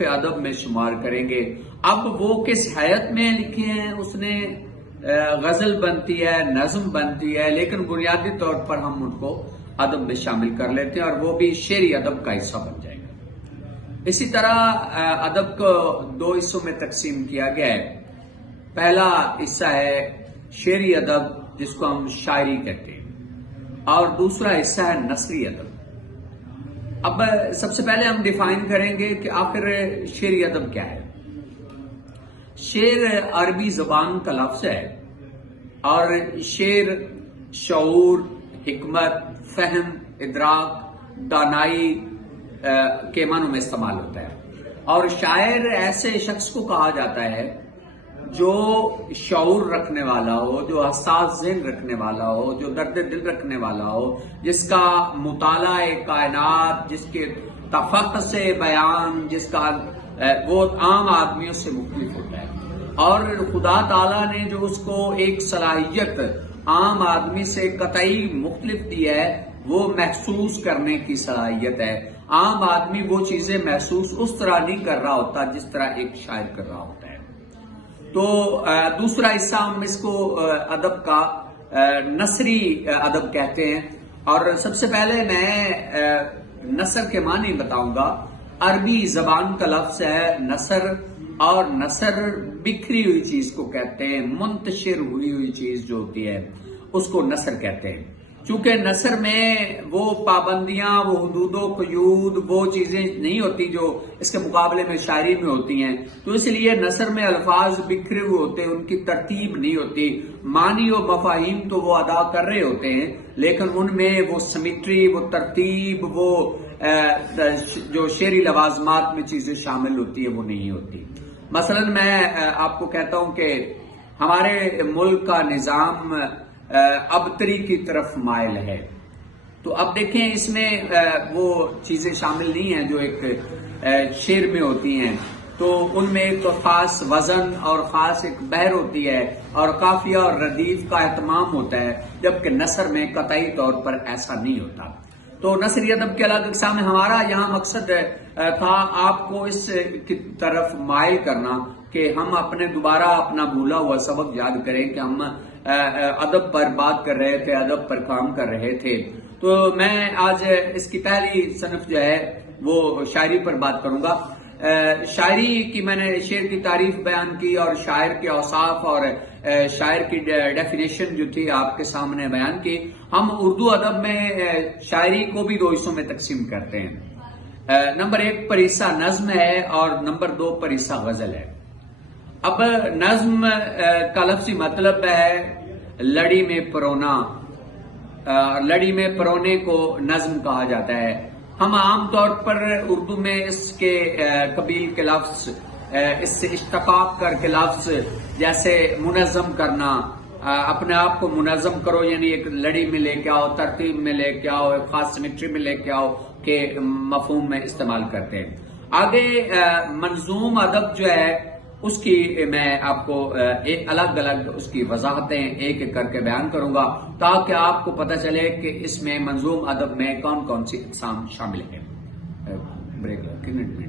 صنف ادب میں شمار کریں گے۔ اب وہ کس حیت میں لکھے ہیں، اس نے غزل بنتی ہے، نظم بنتی ہے، لیکن بنیادی طور پر ہم ان کو ادب میں شامل کر لیتے ہیں اور وہ بھی شعری ادب کا حصہ بن جائے گا۔ اسی طرح ادب کو دو حصوں میں تقسیم کیا گیا ہے۔ پہلا حصہ ہے شعری ادب، جس کو ہم شاعری کہتے ہیں، اور دوسرا حصہ ہے نثری ادب۔ اب سب سے پہلے ہم ڈیفائن کریں گے کہ آخر شعری ادب کیا ہے۔ شعر عربی زبان کا لفظ ہے اور شعر شعور، حکمت، فہم، ادراک، دانائی کے معنوں میں استعمال ہوتا ہے، اور شاعر ایسے شخص کو کہا جاتا ہے جو شعور رکھنے والا ہو، جو حساس ذہن رکھنے والا ہو، جو درد دل رکھنے والا ہو، جس کا مطالعہ کائنات، جس کے تفقع سے بیان، جس کا وہ عام آدمیوں سے مختلف ہوتا ہے، اور خدا تعالیٰ نے جو اس کو ایک صلاحیت عام آدمی سے قطعی مختلف دی ہے، وہ محسوس کرنے کی صلاحیت ہے۔ عام آدمی وہ چیزیں محسوس اس طرح نہیں کر رہا ہوتا جس طرح ایک شاعر کر رہا ہوتا ہے۔ تو دوسرا حصہ ہم اس کو ادب کا نثری ادب کہتے ہیں، اور سب سے پہلے میں نثر کے معنی بتاؤں گا۔ عربی زبان کا لفظ ہے نثر، اور نثر بکھری ہوئی چیز کو کہتے ہیں، منتشر ہوئی چیز جو ہوتی ہے اس کو نثر کہتے ہیں۔ چونکہ نثر میں وہ پابندیاں، وہ حدود و قیود، وہ چیزیں نہیں ہوتی جو اس کے مقابلے میں شاعری میں ہوتی ہیں، تو اس لیے نثر میں الفاظ بکھرے ہوئے ہوتے ہیں، ان کی ترتیب نہیں ہوتی۔ معنی و مفاہیم تو وہ ادا کر رہے ہوتے ہیں، لیکن ان میں وہ سمیٹری، وہ ترتیب، وہ جو شعری لوازمات میں چیزیں شامل ہوتی ہیں وہ نہیں ہوتی۔ مثلا میں آپ کو کہتا ہوں کہ ہمارے ملک کا نظام ابتری کی طرف مائل ہے، تو اب دیکھیں اس میں وہ چیزیں شامل نہیں ہیں جو ایک شعر میں ہوتی ہیں، تو ان میں ایک خاص وزن اور خاص ایک بحر ہوتی ہے، اور قافیہ اور ردیف کا اہتمام ہوتا ہے، جبکہ نثر میں قطعی طور پر ایسا نہیں ہوتا۔ تو نثری ادب کے الگ اقسام ہے۔ ہمارا یہاں مقصد تھا آپ کو اس کی طرف مائل کرنا کہ ہم دوبارہ اپنا بھولا ہوا سبق یاد کریں کہ ہم ادب پر بات کر رہے تھے، ادب پر کام کر رہے تھے۔ تو میں آج اس کی پہلی صنف جو ہے وہ شاعری پر بات کروں گا۔ شاعری کی میں نے شعر کی تعریف بیان کی، اور شاعر کے اوصاف اور شاعر کی ڈیفینیشن جو تھی آپ کے سامنے بیان کی۔ ہم اردو ادب میں شاعری کو بھی دو حصوں میں تقسیم کرتے ہیں۔ نمبر 1 پر حصہ نظم ہے، اور نمبر 2 پر حصہ غزل ہے۔ اب نظم کا لفظی مطلب ہے لڑی میں پرونا، لڑی میں پرونے کو نظم کہا جاتا ہے۔ ہم عام طور پر اردو میں اس کے قبیل کے لفظ، اس سے اشتقاق کر کے لفظ جیسے منظم کرنا، اپنے آپ کو منظم کرو، یعنی ایک لڑی میں لے کے آؤ، ترتیب میں لے کے آؤ، ایک خاص سیمیٹری میں لے کے آؤ کے مفہوم میں استعمال کرتے ہیں۔ آگے منظوم ادب جو ہے اس کی میں آپ کو الگ الگ اس کی وضاحتیں ایک ایک کر کے بیان کروں گا، تاکہ آپ کو پتہ چلے کہ اس میں منظوم ادب میں کون کون سی اقسام شامل ہیں۔